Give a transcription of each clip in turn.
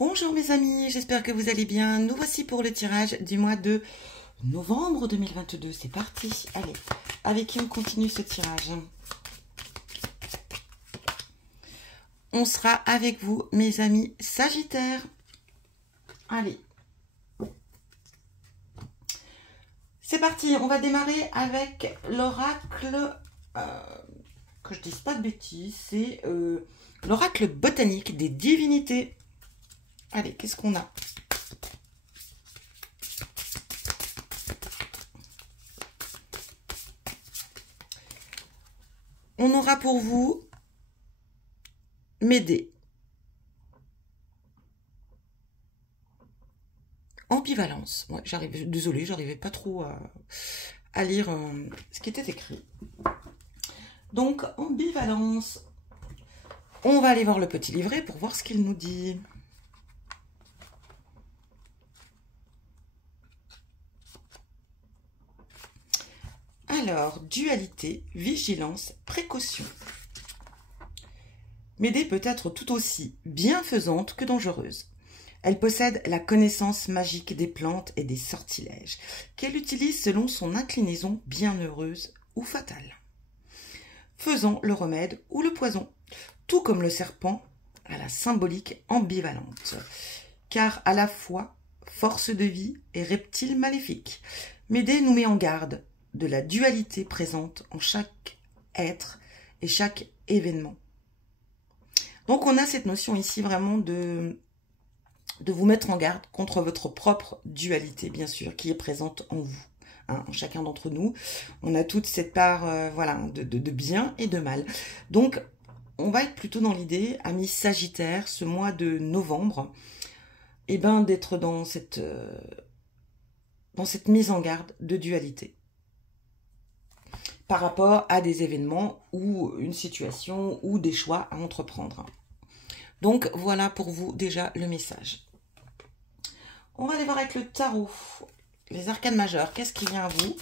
Bonjour mes amis, j'espère que vous allez bien. Nous voici pour le tirage du mois de novembre 2022. C'est parti. Allez, avec qui on continue ce tirage? On sera avec vous, mes amis Sagittaires. Allez. C'est parti, on va démarrer avec l'oracle, que je dise pas de bêtises, c'est l'oracle botanique des divinités. Allez, qu'est-ce qu'on a? On aura pour vous Médée. Ambivalence. Ouais, désolée, j'arrivais pas trop à lire ce qui était écrit. Donc, ambivalence. On va aller voir le petit livret pour voir ce qu'il nous dit. Alors, dualité, vigilance, précaution. Médée peut être tout aussi bienfaisante que dangereuse. Elle possède la connaissance magique des plantes et des sortilèges, qu'elle utilise selon son inclinaison bienheureuse ou fatale, faisant le remède ou le poison, tout comme le serpent a la symbolique ambivalente, car à la fois force de vie et reptile maléfique. Médée nous met en garde de la dualité présente en chaque être et chaque événement. Donc on a cette notion ici vraiment de vous mettre en garde contre votre propre dualité, bien sûr, qui est présente en vous, hein, en chacun d'entre nous. On a toute cette part voilà, de bien et de mal. Donc on va être plutôt dans l'idée, amis Sagittaires, ce mois de novembre, eh ben, d'être dans cette mise en garde de dualité par rapport à des événements ou une situation ou des choix à entreprendre. Donc voilà pour vous déjà le message. On va aller voir avec le tarot, les arcanes majeures. Qu'est-ce qui vient à vous?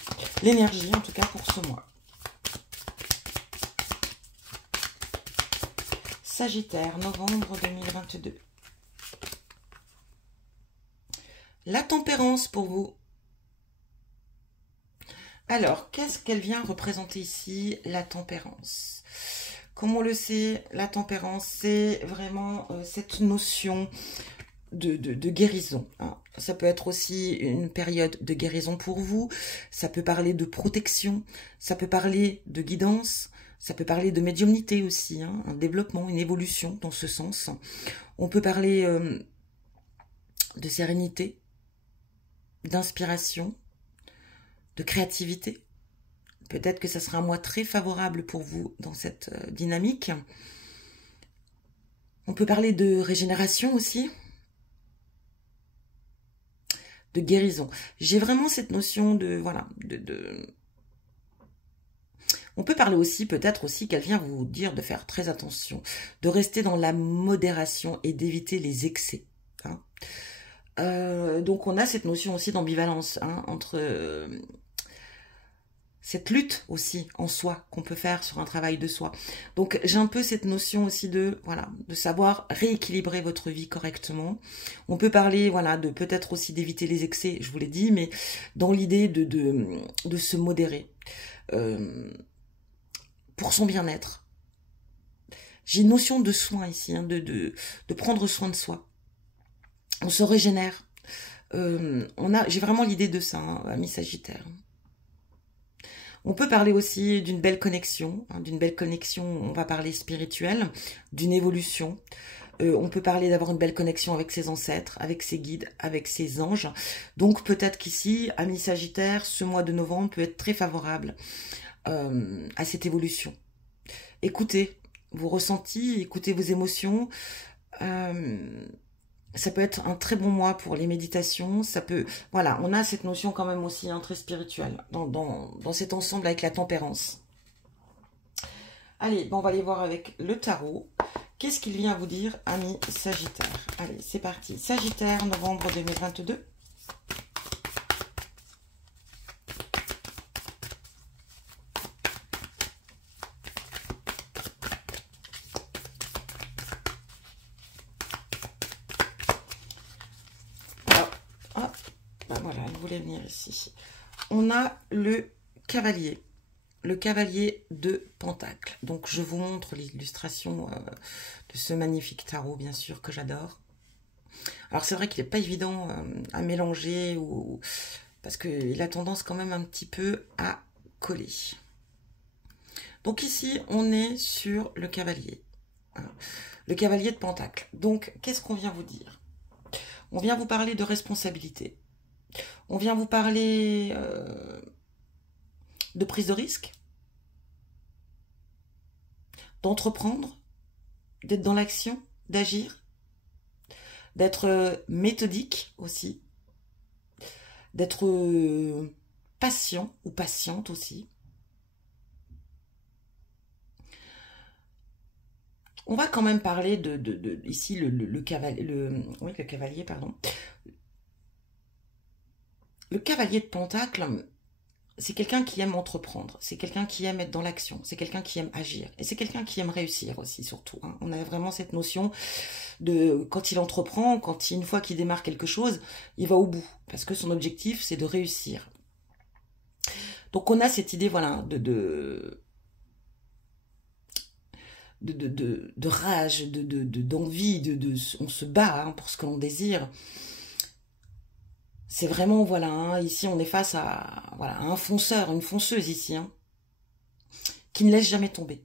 L'énergie en tout cas pour ce mois. Sagittaire, novembre 2022. La tempérance pour vous. Alors, qu'est-ce qu'elle vient représenter ici, la tempérance? Comme on le sait, la tempérance, c'est vraiment cette notion de guérison. Hein. Ça peut être aussi une période de guérison pour vous. Ça peut parler de protection. Ça peut parler de guidance. Ça peut parler de médiumnité aussi. Hein, un développement, une évolution dans ce sens. On peut parler de sérénité, d'inspiration, de créativité. Peut-être que ça sera un mois très favorable pour vous dans cette dynamique. On peut parler de régénération aussi, de guérison. J'ai vraiment cette notion de, voilà, On peut parler aussi, peut-être aussi, qu'elle vient vous dire de faire très attention, de rester dans la modération et d'éviter les excès. Hein. Donc on a cette notion aussi d'ambivalence, hein, entre cette lutte aussi en soi qu'on peut faire sur un travail de soi. Donc j'ai un peu cette notion aussi de, voilà, de savoir rééquilibrer votre vie correctement. On peut parler, voilà, de peut-être aussi d'éviter les excès, je vous l'ai dit, mais dans l'idée de se modérer pour son bien-être. J'ai une notion de soin ici, hein, de prendre soin de soi. On se régénère. J'ai vraiment l'idée de ça, hein, amis Sagittaire. On peut parler aussi d'une belle connexion, hein, on va parler spirituelle, d'une évolution. On peut parler d'avoir une belle connexion avec ses ancêtres, avec ses guides, avec ses anges. Donc peut-être qu'ici, amis Sagittaire, ce mois de novembre peut être très favorable à cette évolution. Écoutez vos ressentis, écoutez vos émotions. Ça peut être un très bon mois pour les méditations. Ça peut, voilà, on a cette notion quand même aussi, hein, très spirituelle dans cet ensemble avec la tempérance. Allez, bon, on va aller voir avec le tarot. Qu'est-ce qu'il vient vous dire, amis Sagittaire? Allez, c'est parti. Sagittaire, novembre 2022. Voilà, il voulait venir ici. On a le cavalier de Pentacle. Donc, je vous montre l'illustration de ce magnifique tarot, bien sûr, que j'adore. Alors, c'est vrai qu'il n'est pas évident à mélanger, parce qu'il a tendance quand même un petit peu à coller. Donc, ici, on est sur le cavalier. Le cavalier de Pentacle. Donc, qu'est-ce qu'on vient vous dire? On vient vous parler de responsabilité. On vient vous parler de prise de risque, d'entreprendre, d'être dans l'action, d'agir, d'être méthodique aussi, d'être patient ou patiente aussi. On va quand même parler ici le cavalier, pardon. Le cavalier de Pentacle, c'est quelqu'un qui aime entreprendre, c'est quelqu'un qui aime être dans l'action, c'est quelqu'un qui aime agir, et c'est quelqu'un qui aime réussir aussi, surtout. Hein. On a vraiment cette notion de quand il entreprend, une fois qu'il démarre quelque chose, il va au bout, parce que son objectif, c'est de réussir. Donc on a cette idée, voilà, de rage, d'envie, on se bat hein, pour ce que l'on désire. C'est vraiment, voilà, hein, ici on est face à voilà, un fonceur, une fonceuse ici, hein, qui ne laisse jamais tomber.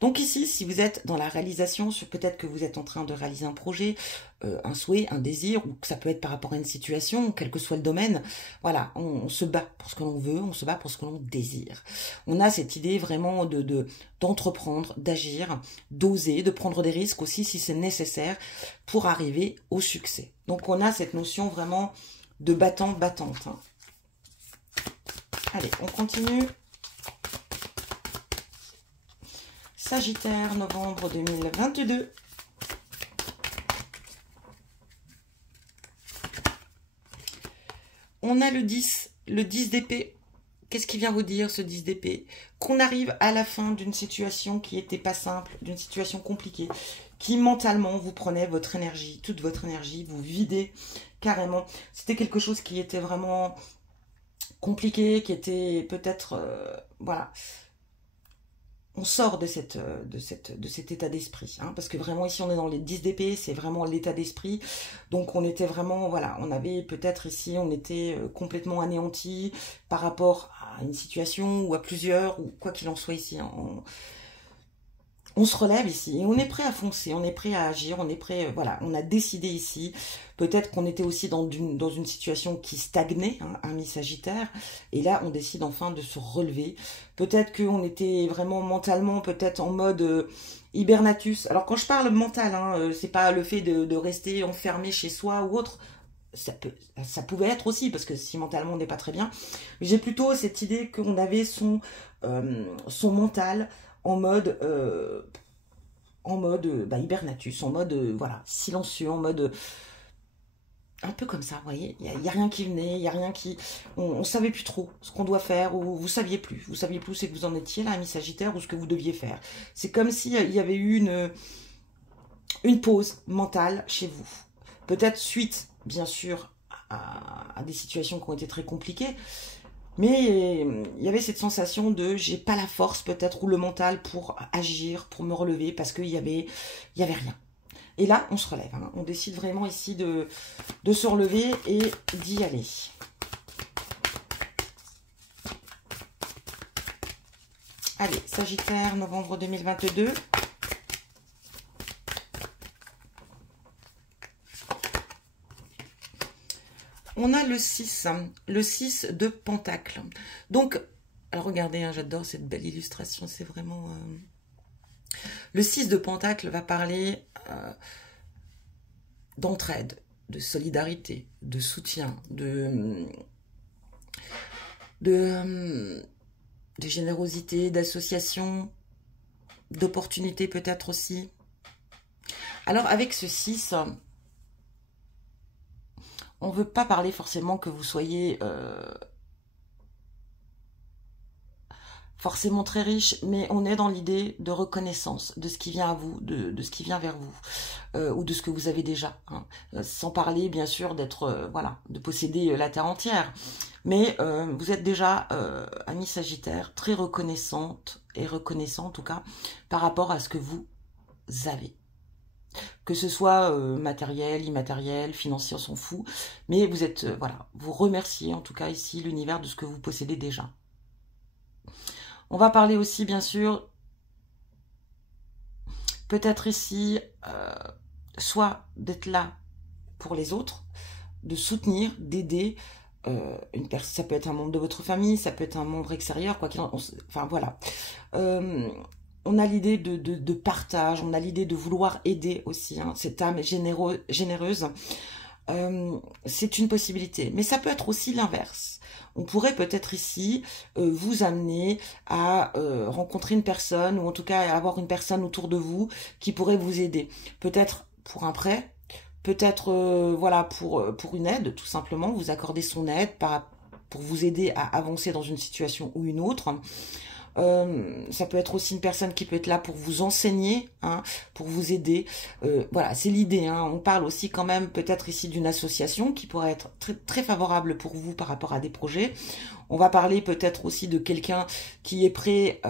Donc ici, si vous êtes dans la réalisation, peut-être que vous êtes en train de réaliser un projet, un souhait, un désir, ou que ça peut être par rapport à une situation, quel que soit le domaine, voilà, on se bat pour ce que l'on veut, on se bat pour ce que l'on désire. On a cette idée vraiment d'entreprendre, d'agir, d'oser, de prendre des risques aussi si c'est nécessaire pour arriver au succès. Donc on a cette notion vraiment de battant-battante. Hein. Allez, on continue. Sagittaire, novembre 2022. On a le 10 d'épée. Qu'est-ce qui vient vous dire ce 10 d'épée? Qu'on arrive à la fin d'une situation qui n'était pas simple, d'une situation compliquée, qui mentalement vous prenait votre énergie, toute votre énergie, vous videz carrément. C'était quelque chose qui était vraiment compliqué, qui était peut-être, voilà. On sort de cet état d'esprit, hein, parce que vraiment ici on est dans les 10 d'épée, c'est vraiment l'état d'esprit, donc on était vraiment, voilà, on avait peut-être ici, on était complètement anéanti par rapport à une situation ou à plusieurs, ou quoi qu'il en soit ici, hein, on se relève ici et on est prêt à foncer, on est prêt à agir, on est prêt, voilà, on a décidé ici, peut-être qu'on était aussi dans une situation qui stagnait, hein, un mi-sagittaire, et là on décide enfin de se relever, peut-être qu'on était vraiment mentalement, peut-être en mode hibernatus, alors quand je parle mental, hein, c'est pas le fait de rester enfermé chez soi ou autre, ça pouvait être aussi, parce que si mentalement on n'est pas très bien, mais j'ai plutôt cette idée qu'on avait son mental en mode hibernatus, en mode voilà, silencieux, en mode un peu comme ça, vous voyez, il y a rien qui venait, il y a rien qui, on savait plus trop ce qu'on doit faire, ou vous saviez plus où c'est que vous en étiez là, mi-sagittaire, ou ce que vous deviez faire. C'est comme si il y avait eu une pause mentale chez vous, peut-être suite bien sûr à des situations qui ont été très compliquées. Mais il y avait cette sensation de j'ai pas la force peut-être ou le mental pour agir, pour me relever, parce qu'il y avait rien. Et là, on se relève. Hein. On décide vraiment ici de se relever et d'y aller. Allez, Sagittaire, novembre 2022. On a le 6 de Pentacle. Donc, alors regardez, hein, j'adore cette belle illustration, c'est vraiment... Le 6 de Pentacle va parler d'entraide, de solidarité, de soutien, de générosité, d'association, d'opportunité peut-être aussi. Alors avec ce 6... on ne veut pas parler forcément que vous soyez forcément très riche, mais on est dans l'idée de reconnaissance de ce qui vient à vous, de ce qui vient vers vous, ou de ce que vous avez déjà. Hein. Sans parler, bien sûr, d'être, voilà, de posséder la terre entière. Mais vous êtes déjà, amis Sagittaire, très reconnaissante, et reconnaissant en tout cas, par rapport à ce que vous avez. Que ce soit matériel, immatériel, financier, on s'en fout. Mais vous êtes, voilà, vous remerciez en tout cas ici l'univers de ce que vous possédez déjà. On va parler aussi, bien sûr, peut-être ici, soit d'être là pour les autres, de soutenir, d'aider une personne. Ça peut être un membre de votre famille, ça peut être un membre extérieur, quoi qu'il en... Enfin, voilà. On a l'idée de partage, on a l'idée de vouloir aider aussi. Hein. Cette âme généreuse, c'est une possibilité. Mais ça peut être aussi l'inverse. On pourrait peut-être ici vous amener à rencontrer une personne, ou en tout cas avoir une personne autour de vous qui pourrait vous aider. Peut-être pour un prêt, peut-être voilà pour une aide, tout simplement, vous accorder son aide pour vous aider à avancer dans une situation ou une autre. Ça peut être aussi une personne qui peut être là pour vous enseigner, hein, pour vous aider. Voilà, c'est l'idée. Hein. On parle aussi quand même peut-être ici d'une association qui pourrait être très, très favorable pour vous par rapport à des projets. On va parler peut-être aussi de quelqu'un qui est prêt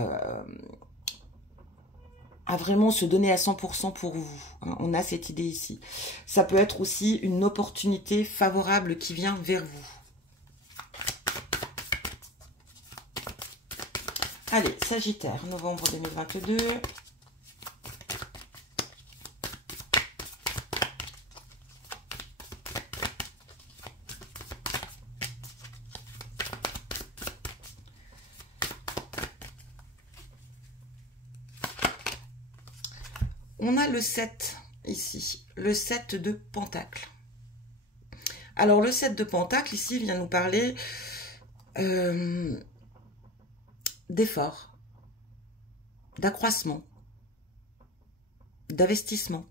à vraiment se donner à 100% pour vous. Hein. On a cette idée ici. Ça peut être aussi une opportunité favorable qui vient vers vous. Allez, Sagittaire, novembre 2022. On a le 7 ici, le 7 de Pentacle. Alors, le 7 de Pentacle ici vient nous parler d'efforts, d'accroissement, d'investissement.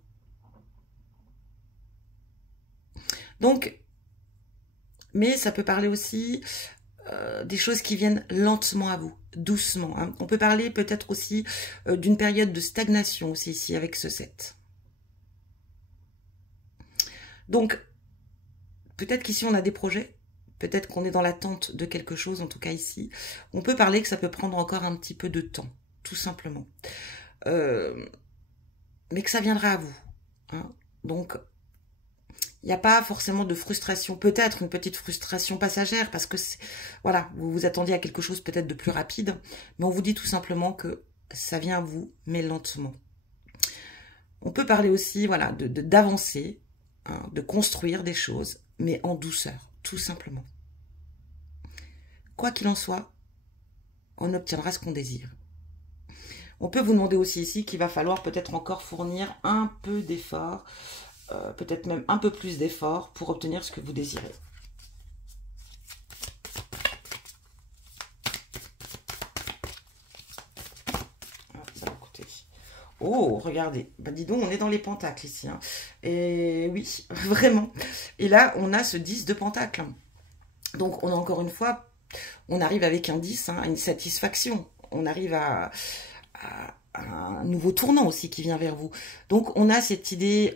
Donc, mais ça peut parler aussi des choses qui viennent lentement à vous, doucement. Hein. On peut parler peut-être aussi d'une période de stagnation aussi ici avec ce 7. Donc, peut-être qu'ici on a des projets. Peut-être qu'on est dans l'attente de quelque chose, en tout cas ici. On peut parler que ça peut prendre encore un petit peu de temps, tout simplement. Mais que ça viendra à vous. Hein. Donc, il n'y a pas forcément de frustration. Peut-être une petite frustration passagère, parce que, voilà, vous vous attendiez à quelque chose peut-être de plus rapide. Mais on vous dit tout simplement que ça vient à vous, mais lentement. On peut parler aussi, voilà, d'avancer, hein, de construire des choses, mais en douceur. Tout simplement. Quoi qu'il en soit, on obtiendra ce qu'on désire. On peut vous demander aussi ici qu'il va falloir peut-être encore fournir un peu d'effort, peut-être même un peu plus d'effort pour obtenir ce que vous désirez. Ah, ça va coûter. Oh, regardez, bah, dis donc, on est dans les pentacles ici. Hein. Et oui, vraiment. Et là, on a ce 10 de pentacles. Donc, on a encore une fois, on arrive avec un 10, hein, une satisfaction. On arrive à un nouveau tournant aussi qui vient vers vous. Donc, on a cette idée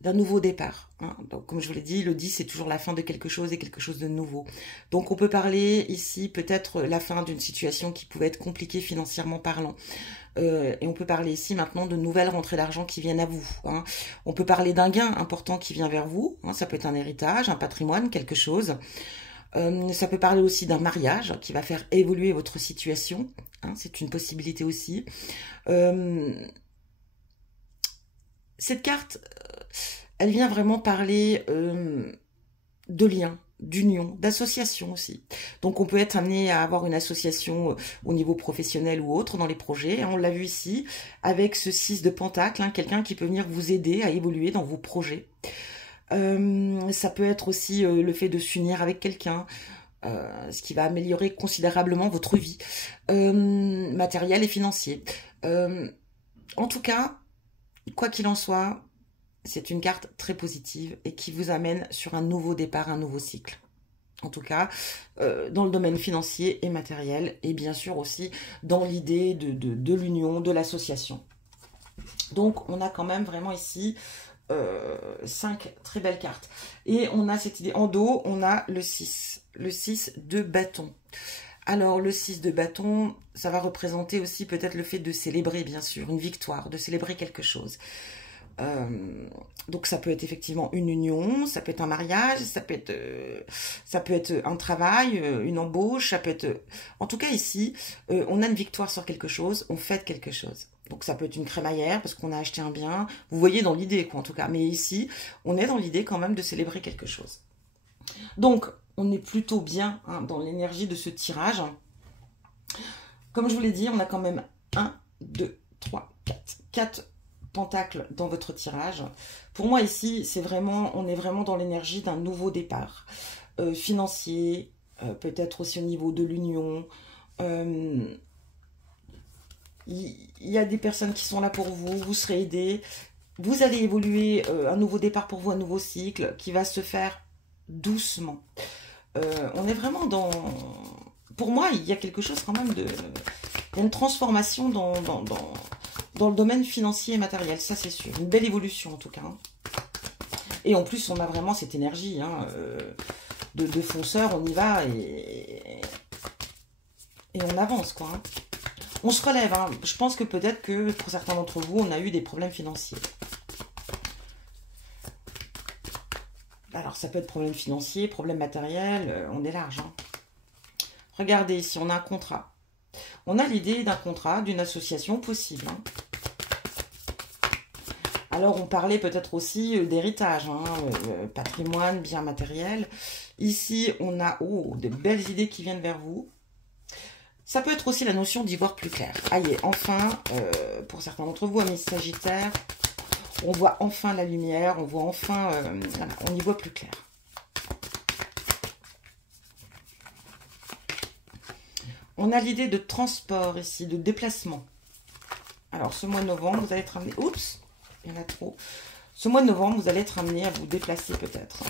d'un nouveau départ. Hein. Donc, comme je vous l'ai dit, le 10, c'est toujours la fin de quelque chose et quelque chose de nouveau. Donc, on peut parler ici peut-être la fin d'une situation qui pouvait être compliquée financièrement parlant. Et on peut parler ici maintenant de nouvelles rentrées d'argent qui viennent à vous. Hein. On peut parler d'un gain important qui vient vers vous. Hein. Ça peut être un héritage, un patrimoine, quelque chose. Ça peut parler aussi d'un mariage qui va faire évoluer votre situation. Hein. C'est une possibilité aussi. Cette carte, elle vient vraiment parler de liens, d'union, d'association aussi. Donc on peut être amené à avoir une association au niveau professionnel ou autre dans les projets. On l'a vu ici avec ce 6 de Pentacle, hein, quelqu'un qui peut venir vous aider à évoluer dans vos projets. Ça peut être aussi le fait de s'unir avec quelqu'un, ce qui va améliorer considérablement votre vie matérielle et financière. En tout cas, quoi qu'il en soit, c'est une carte très positive et qui vous amène sur un nouveau départ, un nouveau cycle. En tout cas, dans le domaine financier et matériel, et bien sûr aussi dans l'idée de l'union, de l'association. Donc, on a quand même vraiment ici 5 très belles cartes. Et on a cette idée, en dos, on a le 6 de bâton. Alors, le 6 de bâton, ça va représenter aussi peut-être le fait de célébrer, bien sûr, une victoire, de célébrer quelque chose. Donc ça peut être effectivement une union, ça peut être un mariage, ça peut être un travail, une embauche, ça peut être... En tout cas ici, on a une victoire sur quelque chose, on fête quelque chose. Donc ça peut être une crémaillère parce qu'on a acheté un bien. Vous voyez dans l'idée quoi en tout cas. Mais ici, on est dans l'idée quand même de célébrer quelque chose. Donc on est plutôt bien hein, dans l'énergie de ce tirage. Comme je vous l'ai dit, on a quand même 1, 2, 3, 4 pentacles dans votre tirage. Pour moi ici, c'est vraiment, on est vraiment dans l'énergie d'un nouveau départ financier, peut-être aussi au niveau de l'union. Il y a des personnes qui sont là pour vous, vous serez aidés. Vous allez évoluer, un nouveau départ pour vous, un nouveau cycle qui va se faire doucement. On est vraiment dans... Pour moi, il y a quelque chose quand même de... Il y a une transformation dans le domaine financier et matériel, ça c'est sûr. Une belle évolution en tout cas. Et en plus, on a vraiment cette énergie hein, de fonceur, on y va et on avance quoi. Hein. On se relève. Hein. Je pense que peut-être que pour certains d'entre vous, on a eu des problèmes financiers. Alors ça peut être problème financier, problème matériel, on est large. Hein. Regardez ici, on a un contrat. On a l'idée d'un contrat, d'une association possible. Hein. Alors, on parlait peut-être aussi d'héritage, hein, patrimoine, bien matériel. Ici, on a de belles idées qui viennent vers vous. Ça peut être aussi la notion d'y voir plus clair. Allez, enfin, pour certains d'entre vous, amis Sagittaires, on voit enfin la lumière, on voit enfin, voilà, on y voit plus clair. On a l'idée de transport ici, de déplacement. Alors, ce mois de novembre, vous allez être amené... Oups, il y en a trop. Ce mois de novembre, vous allez être amené à vous déplacer peut-être.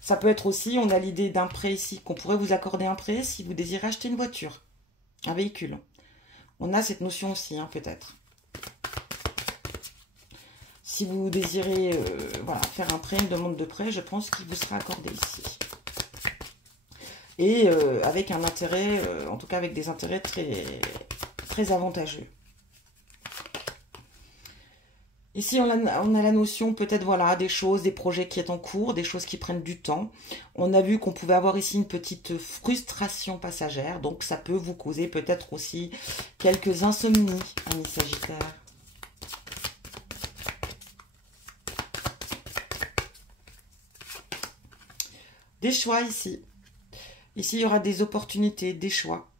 Ça peut être aussi, on a l'idée d'un prêt ici, qu'on pourrait vous accorder un prêt si vous désirez acheter une voiture, un véhicule. On a cette notion aussi, hein, peut-être. Si vous désirez voilà, faire un prêt, une demande de prêt, je pense qu'il vous sera accordé ici. Et avec un intérêt, en tout cas avec des intérêts très, très avantageux. Ici, on a la notion peut-être voilà des choses, des projets qui sont en cours, des choses qui prennent du temps. On a vu qu'on pouvait avoir ici une petite frustration passagère. Donc, ça peut vous causer peut-être aussi quelques insomnies, amis Sagittaires. Des choix ici. Ici, il y aura des opportunités, des choix.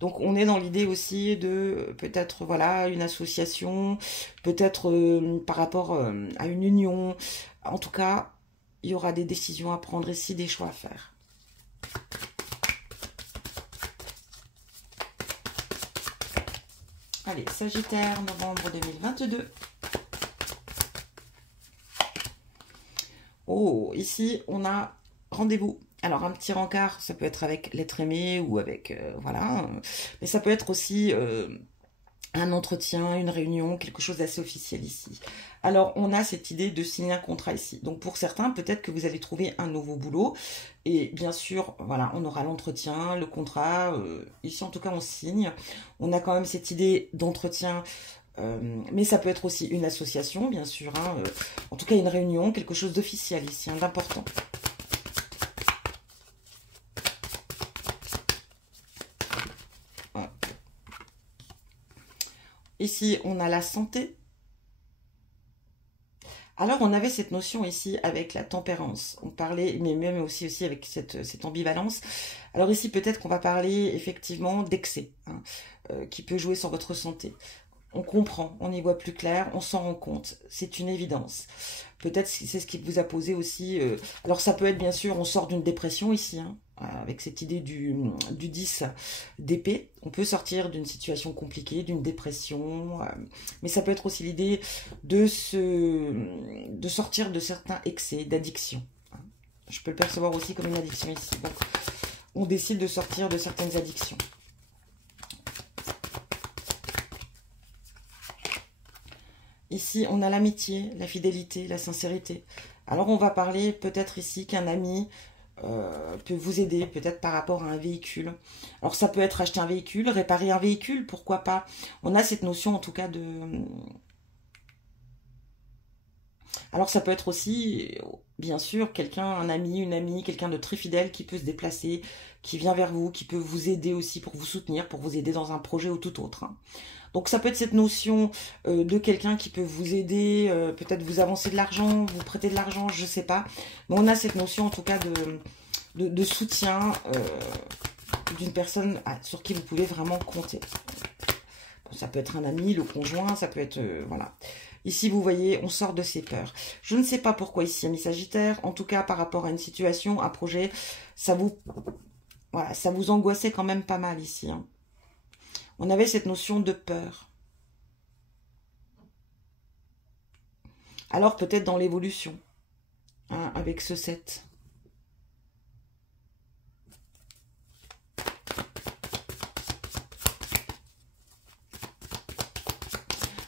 Donc, on est dans l'idée aussi de peut-être, voilà, une association, peut-être par rapport à une union. En tout cas, il y aura des décisions à prendre ici, des choix à faire. Allez, Sagittaire, novembre 2022. Oh, ici, on a rendez-vous. Alors, un petit rencard, ça peut être avec l'être aimé ou avec... voilà. Mais ça peut être aussi un entretien, une réunion, quelque chose d'assez officiel ici. Alors, on a cette idée de signer un contrat ici. Donc, pour certains, peut-être que vous allez trouver un nouveau boulot. Et bien sûr, voilà, on aura l'entretien, le contrat. Ici, en tout cas, on signe. On a quand même cette idée d'entretien... mais ça peut être aussi une association, bien sûr. Hein, en tout cas, une réunion, quelque chose d'officiel ici, hein, d'important. Ici, on a la santé. Alors, on avait cette notion ici avec la tempérance. On parlait, mais même aussi avec cette ambivalence. Alors ici, peut-être qu'on va parler effectivement d'excès, hein, qui peut jouer sur votre santé. On comprend, on y voit plus clair, on s'en rend compte. C'est une évidence. Peut-être c'est ce qui vous a posé aussi... alors ça peut être bien sûr, on sort d'une dépression ici, hein, avec cette idée du 10 d'épée. On peut sortir d'une situation compliquée, d'une dépression. Mais ça peut être aussi l'idée de sortir de certains excès, d'addiction. Hein. Je peux le percevoir aussi comme une addiction ici. Donc, on décide de sortir de certaines addictions. Ici, on a l'amitié, la fidélité, la sincérité. Alors, on va parler peut-être ici qu'un ami peut vous aider, peut-être par rapport à un véhicule. Alors, ça peut être acheter un véhicule, réparer un véhicule, pourquoi pas. On a cette notion, en tout cas, de... Alors, ça peut être aussi, bien sûr, quelqu'un, un ami, une amie, quelqu'un de très fidèle qui peut se déplacer, qui vient vers vous, qui peut vous aider aussi pour vous soutenir, pour vous aider dans un projet ou tout autre. Donc ça peut être cette notion de quelqu'un qui peut vous aider, peut-être vous avancer de l'argent, vous prêter de l'argent, je ne sais pas. Mais on a cette notion en tout cas de soutien d'une personne sur qui vous pouvez vraiment compter. Bon, ça peut être un ami, le conjoint, ça peut être... voilà. Ici, vous voyez, on sort de ses peurs. Je ne sais pas pourquoi ici, ami Sagittaire. En tout cas, par rapport à une situation, un projet, ça vous... Voilà, ça vous angoissait quand même pas mal ici. Hein. On avait cette notion de peur. Alors peut-être dans l'évolution, hein, avec ce 7.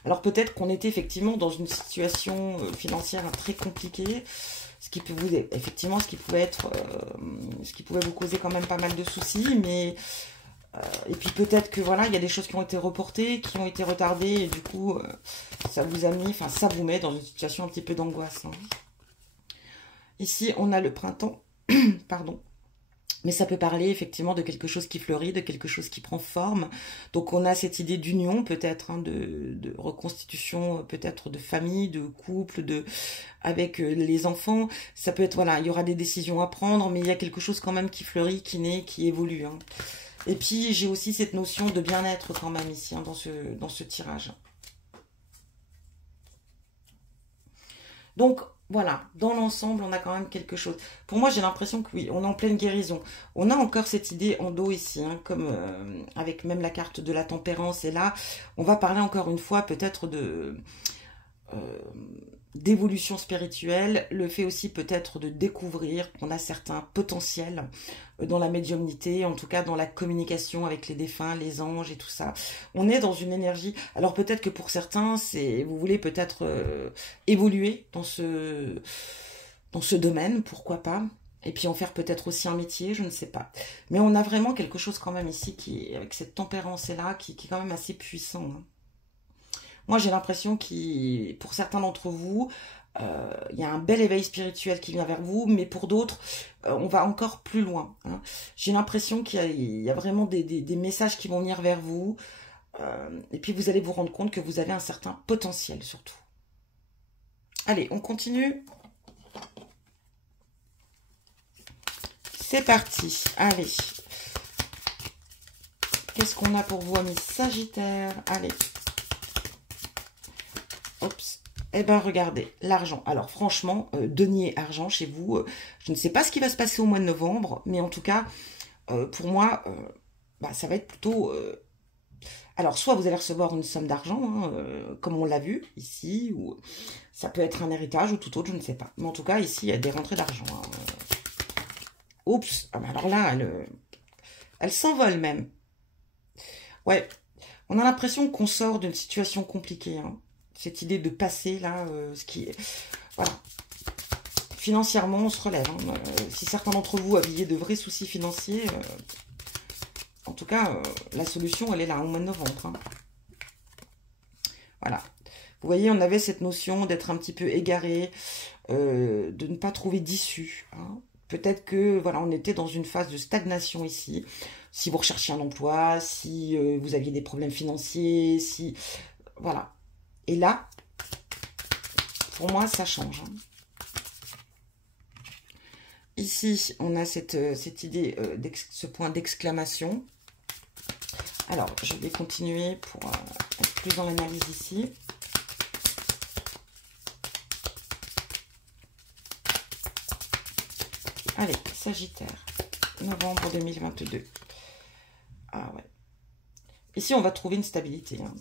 Alors peut-être qu'on était effectivement dans une situation financière très compliquée, ce qui peut vous, effectivement, ce qui pouvait être, ce qui pouvait vous causer quand même pas mal de soucis, mais... et puis peut-être que voilà, il y a des choses qui ont été reportées, qui ont été retardées, et du coup, ça vous a mis, enfin ça vous met dans une situation un petit peu d'angoisse. Hein. Ici, on a le printemps, pardon. Mais ça peut parler effectivement de quelque chose qui fleurit, de quelque chose qui prend forme. Donc on a cette idée d'union peut-être, hein, de reconstitution peut-être de famille, de couple, avec les enfants. Ça peut être, voilà, il y aura des décisions à prendre, mais il y a quelque chose quand même qui fleurit, qui naît, qui évolue. Hein. Et puis, j'ai aussi cette notion de bien-être quand même ici, hein, dans ce tirage. Donc, voilà, dans l'ensemble, on a quand même quelque chose. Pour moi, j'ai l'impression que oui, on est en pleine guérison. On a encore cette idée en dos ici, hein, comme avec même la carte de la tempérance. Et là, on va parler encore une fois peut-être de... d'évolution spirituelle, le fait aussi peut-être de découvrir qu'on a certains potentiels dans la médiumnité, en tout cas dans la communication avec les défunts, les anges et tout ça. On est dans une énergie, alors peut-être que pour certains, vous voulez peut-être évoluer dans ce domaine, pourquoi pas, et puis en faire peut-être aussi un métier, je ne sais pas. Mais on a vraiment quelque chose quand même ici, avec cette tempérance-là, qui est quand même assez puissant, hein. Moi, j'ai l'impression qu'il, pour certains d'entre vous, il y a un bel éveil spirituel qui vient vers vous, mais pour d'autres, on va encore plus loin. Hein. J'ai l'impression qu'il y a vraiment des messages qui vont venir vers vous, et puis vous allez vous rendre compte que vous avez un certain potentiel, surtout. Allez, on continue. C'est parti. Allez. Qu'est-ce qu'on a pour vous, amis Sagittaire? Allez. Oups. Eh bien, regardez, l'argent. Alors, franchement, denier argent chez vous, je ne sais pas ce qui va se passer au mois de novembre, mais en tout cas, pour moi, bah, ça va être plutôt... alors, soit vous allez recevoir une somme d'argent, hein, comme on l'a vu ici, ou ça peut être un héritage ou tout autre, je ne sais pas. Mais en tout cas, ici, il y a des rentrées d'argent. Hein. Oups. Ah, bah, alors là, elle s'envole même. Ouais, on a l'impression qu'on sort d'une situation compliquée, hein. Cette idée de passer, là, ce qui est... Voilà. Financièrement, on se relève. Hein. Si certains d'entre vous avaient de vrais soucis financiers, en tout cas, la solution, elle est là, au mois de novembre. Hein. Voilà. Vous voyez, on avait cette notion d'être un petit peu égaré, de ne pas trouver d'issue. Hein. Peut-être que, voilà, on était dans une phase de stagnation ici. Si vous recherchiez un emploi, si vous aviez des problèmes financiers, si... Voilà. Et là, pour moi, ça change. Hein. Ici, on a cette idée, ce point d'exclamation. Alors, je vais continuer pour être plus dans l'analyse ici. Allez, Sagittaire, novembre 2022. Ah ouais. Ici, on va trouver une stabilité. Hein.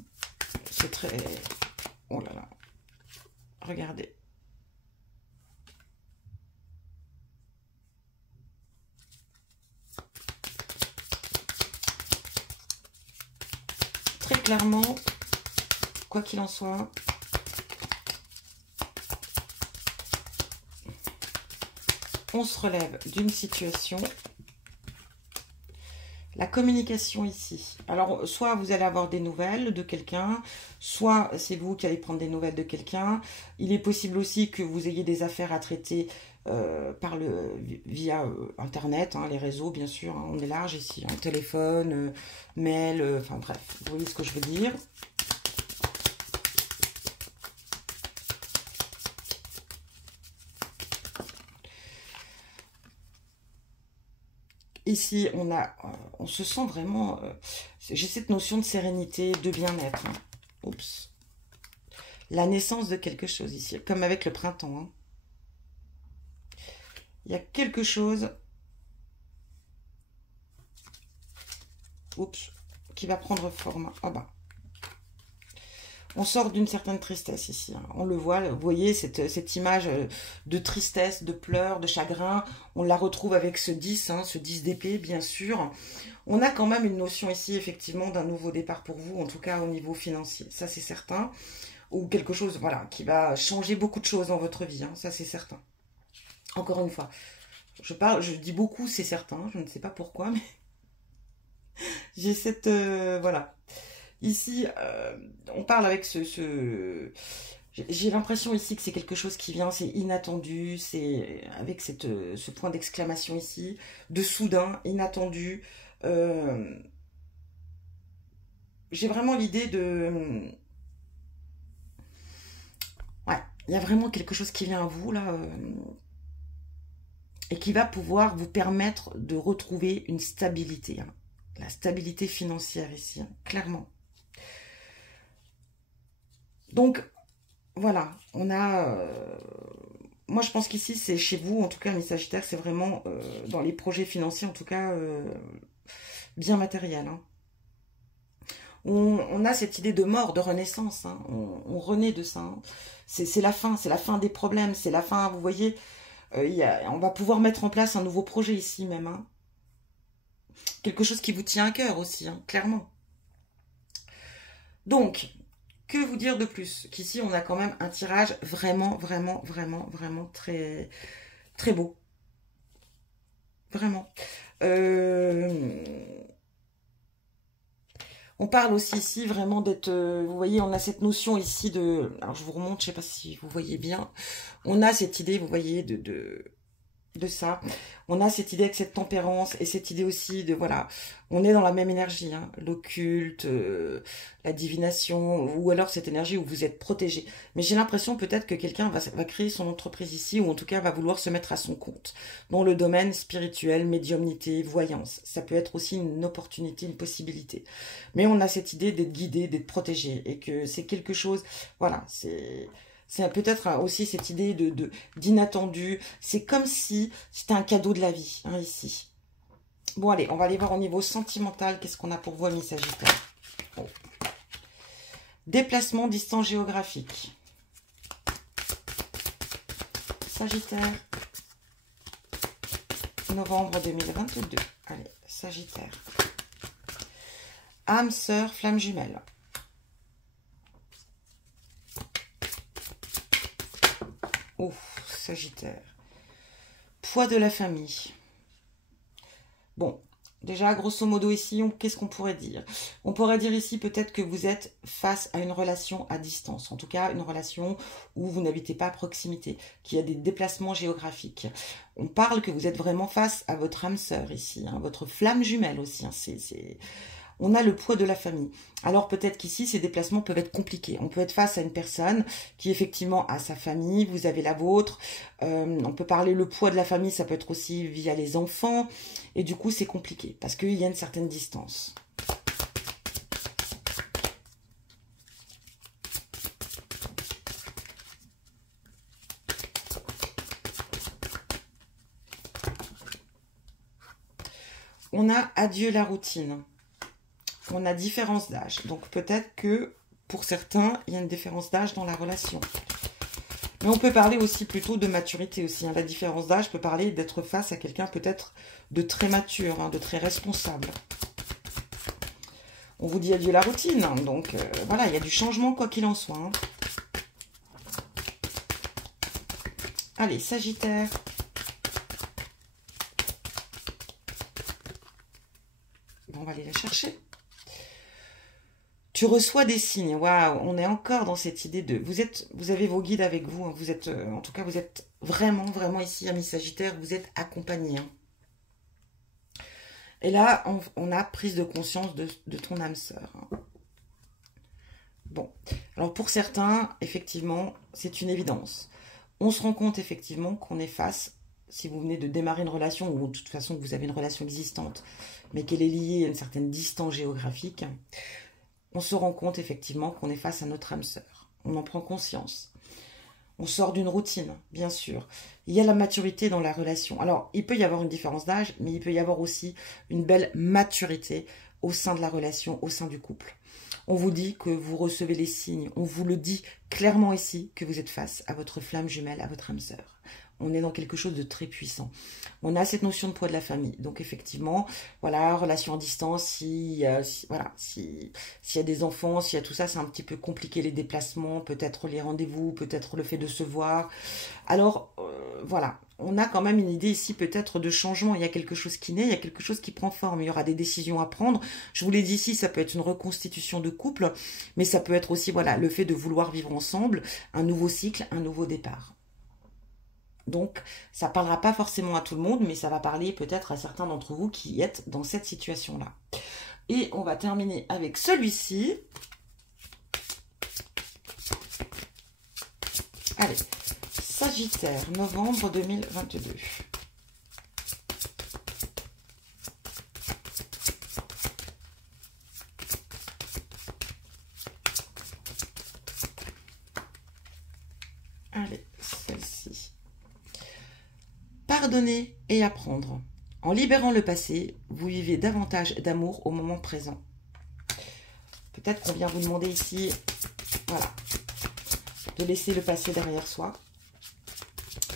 C'est très... Oh là là. Regardez. clairement, quoi qu'il en soit, on se relève d'une situation. La communication ici. Alors, soit vous allez avoir des nouvelles de quelqu'un, soit c'est vous qui allez prendre des nouvelles de quelqu'un. Il est possible aussi que vous ayez des affaires à traiter via Internet, hein, les réseaux, bien sûr. Hein, on est large ici. Hein, téléphone, mail, enfin bref, vous voyez ce que je veux dire. Ici, on se sent vraiment... j'ai cette notion de sérénité, de bien-être. Hein. Oups. La naissance de quelque chose ici, comme avec le printemps. Hein. Il y a quelque chose... Oups. Qui va prendre forme. Ah bah. On sort d'une certaine tristesse ici. Hein. On le voit, vous voyez, cette image de tristesse, de pleurs, de chagrin. On la retrouve avec ce 10, hein, ce 10 d'épée, bien sûr. On a quand même une notion ici, effectivement, d'un nouveau départ pour vous, en tout cas au niveau financier. Ça, c'est certain. Ou quelque chose, voilà, qui va changer beaucoup de choses dans votre vie. Hein. Ça, c'est certain. Encore une fois, je dis beaucoup, c'est certain. Je ne sais pas pourquoi, mais j'ai cette... voilà. Ici, on parle avec j'ai l'impression ici que c'est quelque chose qui vient, c'est inattendu, c'est avec ce point d'exclamation ici, de soudain, inattendu. J'ai vraiment l'idée de... Ouais, il y a vraiment quelque chose qui vient à vous, là, et qui va pouvoir vous permettre de retrouver une stabilité. Hein. La stabilité financière ici, hein, clairement. Donc, voilà, on a... moi, je pense qu'ici, c'est chez vous, en tout cas, mes Sagittaires, c'est vraiment dans les projets financiers, en tout cas, bien matériel. Hein. On a cette idée de mort, de renaissance. Hein. On renaît de ça. Hein. C'est la fin des problèmes, c'est la fin, vous voyez, on va pouvoir mettre en place un nouveau projet ici même. Hein. Quelque chose qui vous tient à cœur aussi, hein, clairement. Donc... Que vous dire de plus? Qu'ici, on a quand même un tirage vraiment, vraiment, vraiment, vraiment très, très beau. Vraiment. On parle aussi ici vraiment d'être... vous voyez, on a cette notion ici de... Alors, je vous remonte, je ne sais pas si vous voyez bien. On a cette idée, vous voyez, de ça. On a cette idée avec cette tempérance et cette idée aussi de, voilà, on est dans la même énergie, hein, l'occulte, la divination, ou alors cette énergie où vous êtes protégé. Mais j'ai l'impression peut-être que quelqu'un va créer son entreprise ici, ou en tout cas va vouloir se mettre à son compte, dans le domaine spirituel, médiumnité, voyance. Ça peut être aussi une opportunité, une possibilité. Mais on a cette idée d'être guidé, d'être protégé, et que c'est quelque chose, voilà, c'est peut-être aussi cette idée d'inattendu. C'est comme si c'était un cadeau de la vie, hein, ici. Bon, allez, on va aller voir au niveau sentimental. Qu'est-ce qu'on a pour vous, amis Sagittaires? Bon. Déplacement, distance géographique. Sagittaire. Novembre 2022. Allez, Sagittaire. Âme, sœur, flamme jumelle. Oh, Sagittaire. Poids de la famille. Bon, déjà, grosso modo ici, qu'est-ce qu'on pourrait dire? On pourrait dire ici peut-être que vous êtes face à une relation à distance. En tout cas, une relation où vous n'habitez pas à proximité, qui a des déplacements géographiques. On parle que vous êtes vraiment face à votre âme sœur ici, hein, votre flamme jumelle aussi. Hein, on a le poids de la famille. Alors peut-être qu'ici, ces déplacements peuvent être compliqués. On peut être face à une personne qui effectivement a sa famille, vous avez la vôtre. On peut parler le poids de la famille, ça peut être aussi via les enfants. Et du coup, c'est compliqué parce qu'il y a une certaine distance. On a adieu la routine. On a différence d'âge. Donc peut-être que pour certains, il y a une différence d'âge dans la relation. Mais on peut parler aussi plutôt de maturité aussi. Hein. La différence d'âge peut parler d'être face à quelqu'un peut-être de très mature, hein, de très responsable. On vous dit adieu la routine. Hein. Donc, voilà, il y a du changement quoi qu'il en soit. Hein. Allez, Sagittaire. Bon, on va aller la chercher. Tu reçois des signes. Waouh, on est encore dans cette idée de... Vous avez vos guides avec vous. Hein. Vous êtes, en tout cas, vous êtes vraiment, vraiment ici, ami Sagittaire, vous êtes accompagné. Hein. Et là, on a prise de conscience de ton âme sœur. Hein. Bon, alors pour certains, effectivement, c'est une évidence. On se rend compte, effectivement, qu'on est face, si vous venez de démarrer une relation, ou de toute façon, vous avez une relation existante, mais qu'elle est liée à une certaine distance géographique, on se rend compte effectivement qu'on est face à notre âme sœur. On en prend conscience. On sort d'une routine, bien sûr. Il y a la maturité dans la relation. Alors, il peut y avoir une différence d'âge, mais il peut y avoir aussi une belle maturité au sein de la relation, au sein du couple. On vous dit que vous recevez les signes. On vous le dit clairement ici que vous êtes face à votre flamme jumelle, à votre âme sœur. On est dans quelque chose de très puissant. On a cette notion de poids de la famille. Donc effectivement, voilà, relation à distance, s'il y a des enfants, s'il y a tout ça, c'est un petit peu compliqué les déplacements, peut-être les rendez-vous, peut-être le fait de se voir. Alors, voilà, on a quand même une idée ici peut-être de changement. Il y a quelque chose qui naît, il y a quelque chose qui prend forme. Il y aura des décisions à prendre. Je vous l'ai dit ici, ça peut être une reconstitution de couple, mais ça peut être aussi, voilà, le fait de vouloir vivre ensemble, un nouveau cycle, un nouveau départ. Donc, ça ne parlera pas forcément à tout le monde, mais ça va parler peut-être à certains d'entre vous qui êtes dans cette situation-là. Et on va terminer avec celui-ci. Allez, Sagittaire, novembre 2022. Allez, celle-ci. Pardonner et apprendre. En libérant le passé, vous vivez davantage d'amour au moment présent. Peut-être qu'on vient vous demander ici, voilà, de laisser le passé derrière soi,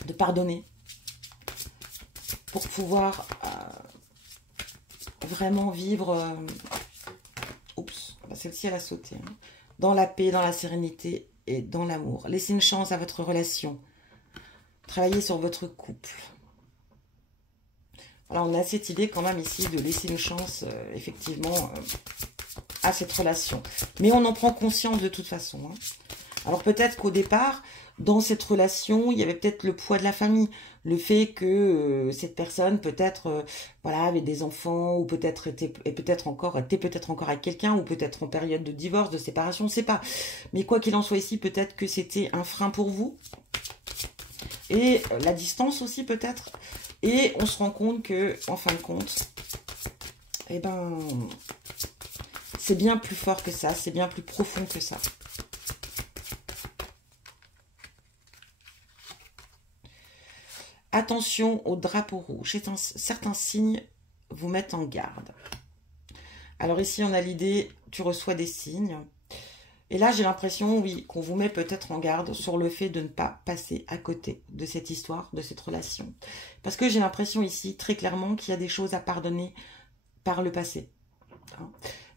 de pardonner, pour pouvoir vraiment vivre, oups, celle-ci elle a sauté, hein, dans la paix, dans la sérénité et dans l'amour. Laissez une chance à votre relation. Travaillez sur votre couple. Alors, on a cette idée quand même ici de laisser une chance, effectivement, à cette relation. Mais on en prend conscience de toute façon. Hein. Alors, peut-être qu'au départ, dans cette relation, il y avait peut-être le poids de la famille. Le fait que cette personne, peut-être, voilà, avait des enfants, ou peut-être était peut-être encore avec quelqu'un, ou peut-être en période de divorce, de séparation, on ne sait pas. Mais quoi qu'il en soit ici, peut-être que c'était un frein pour vous. Et la distance aussi, peut-être. Et on se rend compte que, en fin de compte, eh ben, c'est bien plus fort que ça, c'est bien plus profond que ça. Attention au drapeau rouge. Certains signes vous mettent en garde. Alors ici, on a l'idée, tu reçois des signes. Et là, j'ai l'impression, oui, qu'on vous met peut-être en garde sur le fait de ne pas passer à côté de cette histoire, de cette relation. Parce que j'ai l'impression ici, très clairement, qu'il y a des choses à pardonner par le passé. Hein,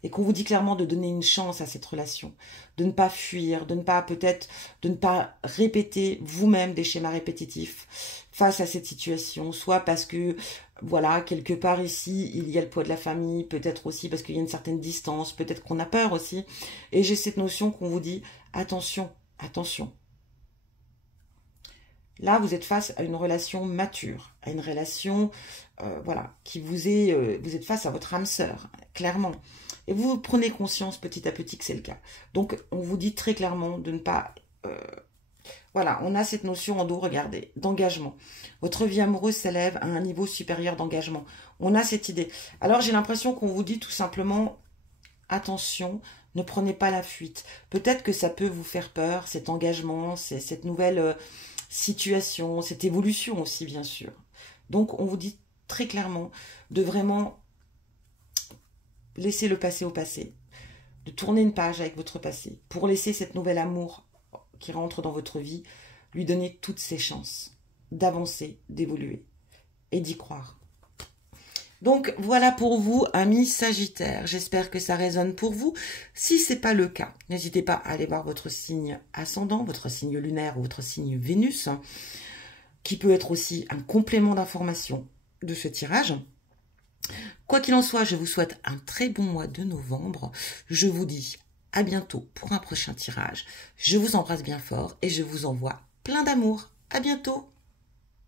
et qu'on vous dit clairement de donner une chance à cette relation. De ne pas fuir, de ne pas peut-être, de ne pas répéter vous-même des schémas répétitifs face à cette situation. Soit parce que, voilà, quelque part ici, il y a le poids de la famille, peut-être aussi parce qu'il y a une certaine distance, peut-être qu'on a peur aussi. Et j'ai cette notion qu'on vous dit, attention, attention. Là, vous êtes face à une relation mature, à une relation, voilà, qui vous êtes face à votre âme sœur, clairement. Et vous prenez conscience petit à petit que c'est le cas. Donc, on vous dit très clairement de ne pas... voilà, on a cette notion en dos, regardez, d'engagement. Votre vie amoureuse s'élève à un niveau supérieur d'engagement. On a cette idée. Alors, j'ai l'impression qu'on vous dit tout simplement, attention, ne prenez pas la fuite. Peut-être que ça peut vous faire peur, cet engagement, cette nouvelle situation, cette évolution aussi, bien sûr. Donc, on vous dit très clairement de vraiment laisser le passé au passé, de tourner une page avec votre passé, pour laisser cette nouvelle amour qui rentre dans votre vie, lui donner toutes ses chances d'avancer, d'évoluer et d'y croire. Donc voilà pour vous, amis Sagittaires. J'espère que ça résonne pour vous. Si ce n'est pas le cas, n'hésitez pas à aller voir votre signe ascendant, votre signe lunaire ou votre signe Vénus, qui peut être aussi un complément d'information de ce tirage. Quoi qu'il en soit, je vous souhaite un très bon mois de novembre. Je vous dis à bientôt pour un prochain tirage. Je vous embrasse bien fort et je vous envoie plein d'amour. À bientôt.